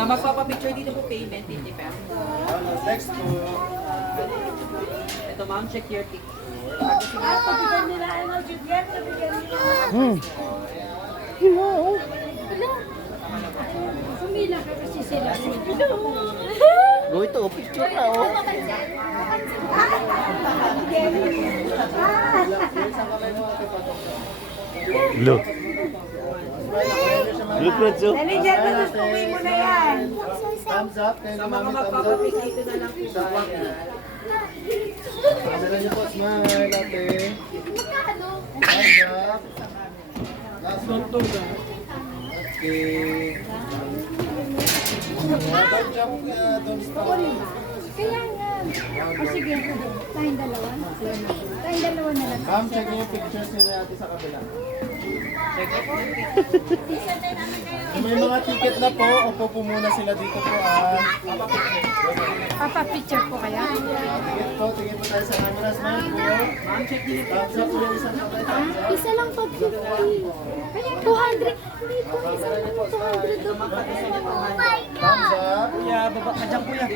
Sa magpapapicture dito po payment, 50 pesos. Next po. Ito ma'am, check your picture. Pabigyan nila, ano, Juliet, pabigyan nila. Sumila ka kasi sila. Go ito, picture na oh. Look. Look, Renzo. Dali dyan, matutuwi mo na yan. Thumbs up. Kayo Sa na mga mami, thumbs up. magpapapicture dito na lang po sa Camera niyo po, smile, ate. Thumbs up. Last one to ga. Okay. Don't jump, don't stop. Kaya nga. O sige, tayong dalawa. Tayong dalawa na lang. Ma'am, check niyo yung pictures niyo na ate sa kabila. Kung may mga ticket na po, upo po muna sila dito po. Papa-picture po kaya? Ticket po, tingin po tayo sa camera, smile po. Ma'am, check din ito. Thumbs up po yung isang kamay, thumbs up. Isa lang pag 50. Kaya 200. Hindi po, isa lang 200. Thumbs up. Kuya, baba ka dyan kuya.